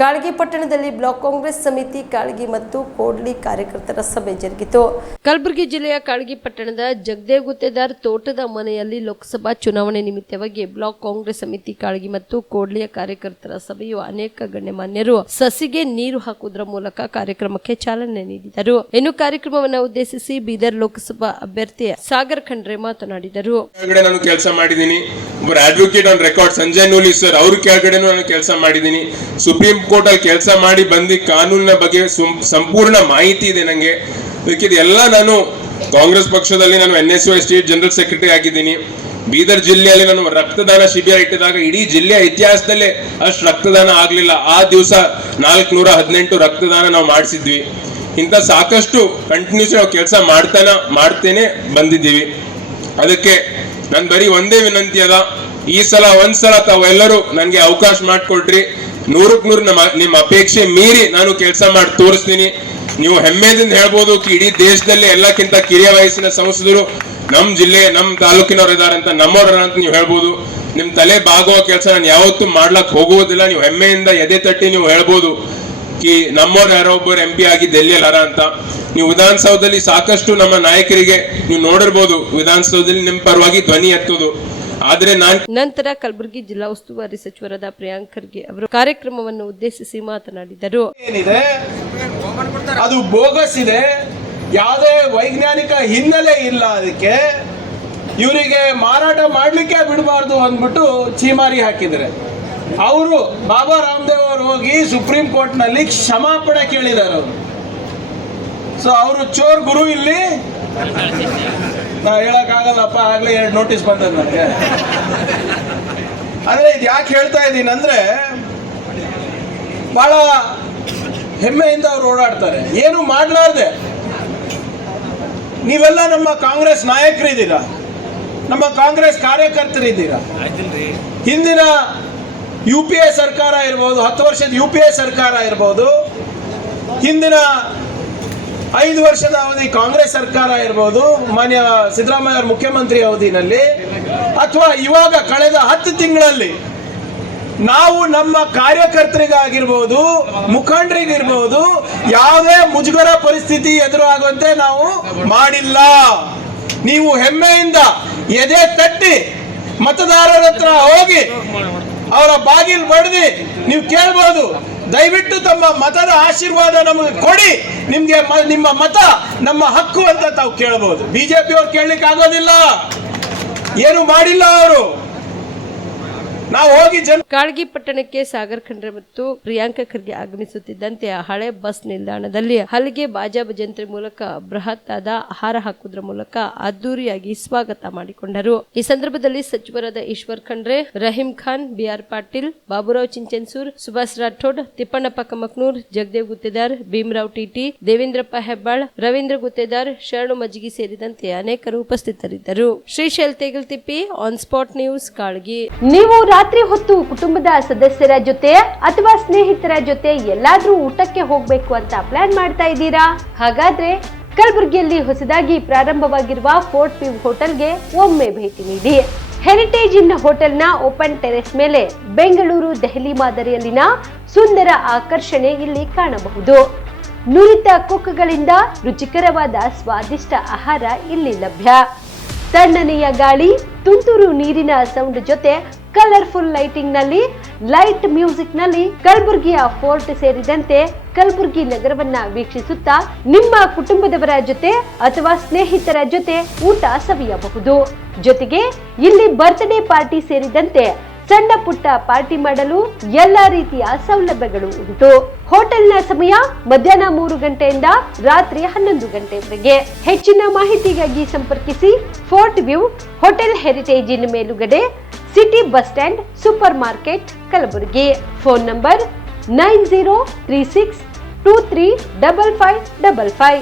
ಕಾಳಗಿ ಪಟ್ಟಣದಲ್ಲಿ ಬ್ಲಾಕ್ ಕಾಂಗ್ರೆಸ್ ಸಮಿತಿ ಕಾಳಗಿ ಮತ್ತು ಕೋಡ್ಲಿ ಕಾರ್ಯಕರ್ತರ ಸಭೆ ಜರುಗಿತು. ಕಲಬುರಗಿ ಜಿಲ್ಲೆಯ ಕಾಳಗಿ ಪಟ್ಟಣದ ಜಗದೇವ್ ಗುತ್ತೇದಾರ್ ತೋಟದ ಮನೆಯಲ್ಲಿ ಲೋಕಸಭಾ ಚುನಾವಣೆ ನಿಮಿತ್ತವಾಗಿ ಬ್ಲಾಕ್ ಕಾಂಗ್ರೆಸ್ ಸಮಿತಿ ಕಾಳಗಿ ಮತ್ತು ಕೋಡ್ಲಿಯ ಕಾರ್ಯಕರ್ತರ ಸಭೆಯು ಅನೇಕ ಗಣ್ಯಮಾನ್ಯರು ಸಸಿಗೆ ನೀರು ಹಾಕುವುದರ ಮೂಲಕ ಕಾರ್ಯಕ್ರಮಕ್ಕೆ ಚಾಲನೆ ನೀಡಿದರು. ಇನ್ನು ಕಾರ್ಯಕ್ರಮವನ್ನು ಉದ್ದೇಶಿಸಿ ಬೀದರ್ ಲೋಕಸಭಾ ಅಭ್ಯರ್ಥಿ ಸಾಗರ್ ಖಂಡ್ರೆ ಮಾತನಾಡಿದರು. ನಾನು ಕೆಲಸ ಮಾಡಿದ್ದೀನಿ. ಒಬ್ಬ advocate on record Sanjay Nooli sir ಅವ್ರ ಕೆಳಗಡೆ ನಾನು ಕೆಲಸ ಮಾಡಿದ್ದೀನಿ. ಸುಪ್ರೀಂ ಕೋರ್ಟ್ ಅಲ್ಲಿ ಕೆಲಸ ಮಾಡಿ ಬಂದು ಕಾನೂನಿನ ಬಗ್ಗೆ ಸಂಪೂರ್ಣ ಮಾಹಿತಿ ಇದೆ ನನಗೆ. ಎಲ್ಲ ನಾನು ಕಾಂಗ್ರೆಸ್ ಪಕ್ಷದಲ್ಲಿ ನಾನು NSY ಸ್ಟೇಟ್ ಜನರಲ್ ಸೆಕ್ರೆಟರಿ ಆಗಿದ್ದೀನಿ. ಬೀದರ್ ಜಿಲ್ಲೆಯಲ್ಲಿ ನಾನು ರಕ್ತದಾನ ಶಿಬಿರ ಇಟ್ಟಿದಾಗ ಇಡೀ ಜಿಲ್ಲೆಯ ಇತಿಹಾಸದಲ್ಲೇ ಅಷ್ಟು ರಕ್ತದಾನ ಆಗ್ಲಿಲ್ಲ. ಆ ದಿವಸ 418 ರಕ್ತದಾನ ನಾವು ಮಾಡಿಸಿದ್ವಿ. ಇಂಥ ಸಾಕಷ್ಟು ಕಂಟಿನ್ಯೂಸ್ ನಾವು ಕೆಲಸ ಮಾಡ್ತೇನೆ ಬಂದಿದ್ದೀವಿ. ಅದಕ್ಕೆ ನನ್ ಬರೀ ಒಂದೇ ವಿನಂತಿ ಅದ, ಈ ಸಲ ಒಂದ್ಸಲ ತಾವೆಲ್ಲರೂ ನನಗೆ ಅವಕಾಶ ಮಾಡಿಕೊಟ್ರಿ. 100% ನಿಮ್ಮ ಅಪೇಕ್ಷೆ ಮೀರಿ ನಾನು ಕೆಲಸ ಮಾಡಿ ತೋರಿಸ್ತೀನಿ. ನೀವು ಹೆಮ್ಮೆದಿಂದ ಹೇಳ್ಬೋದು ಇಡೀ ದೇಶದಲ್ಲಿ ಎಲ್ಲಕ್ಕಿಂತ ಕಿರಿಯ ವಯಸ್ಸಿನ ಸಂಸದರು ನಮ್ಮ ಜಿಲ್ಲೆ ನಮ್ಮ ತಾಲೂಕಿನವ್ರು ಇದಾರೆ ಅಂತ, ನಮ್ಮವ್ರ ಅಂತ ನೀವು ಹೇಳ್ಬೋದು. ನಿಮ್ ತಲೆ ಬಾಗುವ ಕೆಲಸ ನಾನು ಯಾವತ್ತೂ ಮಾಡ್ಲಕ್ ಹೋಗುವುದಿಲ್ಲ. ನೀವು ಹೆಮ್ಮೆಯಿಂದ ಎದೆ ತಟ್ಟಿ ನೀವು ಹೇಳ್ಬೋದು ನಮ್ಮವ್ರು ಯಾರೋ ಒಬ್ಬರು MP ಆಗಿ ಡೆಲ್ಲಿಯಲ್ಲಿ ಹರ ಅಂತ. ನೀವು ವಿಧಾನಸೌಧದಲ್ಲಿ ಸಾಕಷ್ಟು ನಮ್ಮ ನಾಯಕರಿಗೆ ನೀವು ನೋಡಿರ್ಬೋದು, ವಿಧಾನಸೌಧದಲ್ಲಿ ನಿಮ್ಮ ಪರವಾಗಿ ಧ್ವನಿ ಎತ್ತೋದು. ಆದ್ರೆ ನಂತರ ಕಲಬುರಗಿ ಜಿಲ್ಲಾ ಉಸ್ತುವಾರಿ ಸಚಿವರಾದ ಪ್ರಿಯಾಂಕ್ ಖರ್ಗೆ ಅವರು ಕಾರ್ಯಕ್ರಮವನ್ನು ಉದ್ದೇಶಿಸಿ ಮಾತನಾಡಿದರು. ಏನಿದೆ ಅದು ಬೋಗಸ್ ಇದೆ, ಯಾವುದೇ ವೈಜ್ಞಾನಿಕ ಹಿನ್ನೆಲೆ ಇಲ್ಲ. ಅದಕ್ಕೆ ಇವರಿಗೆ ಮಾರಾಟ ಮಾಡ್ಲಿಕ್ಕೆ ಬಿಡಬಾರ್ದು ಅಂದ್ಬಿಟ್ಟು ಚೀಮಾರಿ ಹಾಕಿದ್ರೆ ಅವರು ಬಾಬಾ ರಾಮದೇವ್ ಅವರು ಹೋಗಿ ಸುಪ್ರೀಂ ಕೋರ್ಟ್ ನಲ್ಲಿ ಕ್ಷಮಾಪಣೆ ಕೇಳಿದ್ದಾರೆ ಅವರು. ಸೊ ಅವರು ಚೋರ್ ಗುರು ಇಲ್ಲಿ ನಾ ಹೇಳಕ್ಕಾಗಲ್ಲಪ್ಪ, ಆಗ್ಲೇ 2 ನೋಟಿಸ್ ಬಂದದ್ದು ನನಗೆ. ಅಂದ್ರೆ ಇದು ಯಾಕೆ ಹೇಳ್ತಾ ಇದ್ದೀನಿ ಅಂದ್ರೆ ಬಹಳ ಹೆಮ್ಮೆಯಿಂದ ಅವ್ರು ಓಡಾಡ್ತಾರೆ, ಏನು ಮಾಡ್ಲಾರ್ದೆ. ನೀವೆಲ್ಲ ನಮ್ಮ ಕಾಂಗ್ರೆಸ್ ನಾಯಕರಿದ್ದೀರಾ, ನಮ್ಮ ಕಾಂಗ್ರೆಸ್ ಕಾರ್ಯಕರ್ತರಿದ್ದೀರಾ. ಹಿಂದಿನ UPA ಸರ್ಕಾರ ಇರ್ಬೋದು, 10 ವರ್ಷದ UPA ಸರ್ಕಾರ ಇರ್ಬೋದು, ಹಿಂದಿನ 5 ವರ್ಷದ ಅವಧಿ ಕಾಂಗ್ರೆಸ್ ಸರ್ಕಾರ ಇರ್ಬೋದು, ಮಾನ್ಯ ಸಿದ್ದರಾಮಯ್ಯ ಅವರ ಮುಖ್ಯಮಂತ್ರಿ ಅವಧಿನಲ್ಲಿ, ಅಥವಾ ಇವಾಗ ಕಳೆದ 10 ತಿಂಗಳಲ್ಲಿ ನಾವು ನಮ್ಮ ಕಾರ್ಯಕರ್ತರಿಗಾಗಿರ್ಬೋದು, ಮುಖಂಡರಿಗಿರ್ಬೋದು ಯಾವುದೇ ಮುಜುಗರ ಪರಿಸ್ಥಿತಿ ಎದುರಾಗುವಂತೆ ನಾವು ಮಾಡಿಲ್ಲ. ನೀವು ಹೆಮ್ಮೆಯಿಂದ ಎದೆ ತಟ್ಟಿ ಮತದಾರರ ಹತ್ರ ಹೋಗಿ ಅವರ ಬಾಗಿಲು ಬಡ್ದಿ ನೀವು ಕೇಳ್ಬೋದು, ದಯವಿಟ್ಟು ತಮ್ಮ ಮತದ ಆಶೀರ್ವಾದ ನಮಗೆ ಕೊಡಿ, ನಿಮ್ಗೆ ನಿಮ್ಮ ಮತ ನಮ್ಮ ಹಕ್ಕು ಅಂತ ತಾವು ಕೇಳಬಹುದು. ಬಿಜೆಪಿ ಅವ್ರು ಕೇಳಲಿಕ್ಕೆ ಆಗೋದಿಲ್ಲ, ಏನು ಮಾಡಿಲ್ಲ ಅವರು. ನಾವು ಹೋಗಿ ಕಾಳಗಿ ಪಟ್ಟಣಕ್ಕೆ ಸಾಗರ್ ಖಂಡ್ರೆ ಮತ್ತು ಪ್ರಿಯಾಂಕ ಖರ್ಗೆ ಆಗಮಿಸುತ್ತಿದ್ದಂತೆ ಹಳೆ ಬಸ್ ನಿಲ್ದಾಣದಲ್ಲಿ ಹಲಿಗೆ ಬಾಜಾ ಭಜಂತ್ರಿ ಮೂಲಕ ಬೃಹತ್ ಆದ ಹಾರ ಹಾಕುವುದರ ಮೂಲಕ ಅದ್ದೂರಿಯಾಗಿ ಸ್ವಾಗತ ಮಾಡಿಕೊಂಡರು. ಈ ಸಂದರ್ಭದಲ್ಲಿ ಸಚಿವರಾದ ಈಶ್ವರ್ ಖಂಡ್ರೆ, ರಹೀಂ ಖಾನ್, BR ಪಾಟೀಲ್, ಬಾಬುರಾವ್ ಚಿಂಚನ್ಸೂರ್, ಸುಭಾಷ್ ರಾಠೋಡ್, ತಿಪ್ಪಣ್ಣಪ್ಪ ಕಮಕ್ನೂರ್, ಜಗದೇವ್ ಗುತ್ತೇದಾರ್, ಭೀಮರಾವ್ ಟಿಟಿ, ದೇವೇಂದ್ರಪ್ಪ ಹೆಬ್ಬಾಳ್, ರವೀಂದ್ರ ಗುತ್ತೇದಾರ್, ಶರಣು ಮಜ್ಗಿ ಸೇರಿದಂತೆ ಅನೇಕರು ಉಪಸ್ಥಿತರಿದ್ದರು. Shrishail Tegaltippi, on spot news, Kalagi. ನೀವು ರಾತ್ರಿ ಹೊತ್ತು ಕುಟುಂಬದ ಸದಸ್ಯರ ಜೊತೆ ಅಥವಾ ಸ್ನೇಹಿತರ ಜೊತೆ ಎಲ್ಲಾದ್ರೂ ಊಟಕ್ಕೆ ಹೋಗ್ಬೇಕು ಅಂತ ಪ್ಲಾನ್ ಮಾಡ್ತಾ ಇದ್ದೀರಾ? ಹಾಗಾದ್ರೆ ಕಲಬುರಗಿಯಲ್ಲಿ ಹೊಸದಾಗಿ ಪ್ರಾರಂಭವಾಗಿರುವ ಫೋರ್ಟ್ ವ್ಯೂ ಹೋಟೆಲ್ಗೆ ಒಮ್ಮೆ ಭೇಟಿ ನೀಡಿ. ಹೆರಿಟೇಜ್ ಇನ್ ಹೋಟೆಲ್ನ ಓಪನ್ ಟೆರೆಸ್ ಮೇಲೆ ಬೆಂಗಳೂರು ದೆಹಲಿ ಮಾದರಿಯಲ್ಲಿನ ಸುಂದರ ಆಕರ್ಷಣೆ ಇಲ್ಲಿ ಕಾಣಬಹುದು. ನುರಿತ ಕುಕ್ಗಳಿಂದ ರುಚಿಕರವಾದ ಸ್ವಾದಿಷ್ಟ ಆಹಾರ ಇಲ್ಲಿ ಲಭ್ಯ. ತಣ್ಣನೆಯ ಗಾಳಿ, ತುಂತುರು ನೀರಿನ ಸೌಂಡ್ ಜೊತೆ ಕಲರ್ಫುಲ್ ಲೈಟಿಂಗ್ ನಲ್ಲಿ, ಲೈಟ್ ಮ್ಯೂಸಿಕ್ ನಲ್ಲಿ ಕಲಬುರಗಿಯ ಫೋರ್ಟ್ ಸೇರಿದಂತೆ ಕಲಬುರಗಿ ನಗರವನ್ನ ವೀಕ್ಷಿಸುತ್ತಾ ನಿಮ್ಮ ಕುಟುಂಬದವರ ಜೊತೆ ಅಥವಾ ಸ್ನೇಹಿತರ ಜೊತೆ ಊಟ ಸವಿಯಬಹುದು. ಜೊತೆಗೆ ಇಲ್ಲಿ ಬರ್ತ್ಡೇ ಪಾರ್ಟಿ ಸೇರಿದಂತೆ ಸಣ್ಣ ಪುಟ್ಟ ಪಾರ್ಟಿ ಮಾಡಲು ಎಲ್ಲಾ ರೀತಿಯ ಸೌಲಭ್ಯಗಳು ಉಂಟು. ಹೋಟೆಲ್ನ ಸಮಯ ಮಧ್ಯಾಹ್ನ 3 ಗಂಟೆಯಿಂದ ರಾತ್ರಿ 11 ಗಂಟೆವರೆಗೆ. ಹೆಚ್ಚಿನ ಮಾಹಿತಿಗಾಗಿ ಸಂಪರ್ಕಿಸಿ ಫೋರ್ಟ್ ವ್ಯೂ ಹೋಟೆಲ್, ಹೆರಿಟೇಜ್ ಇನ್ ಮೇಲುಗಡೆ, city bus stand, super market, Kalaburagi. Phone number 9036235555.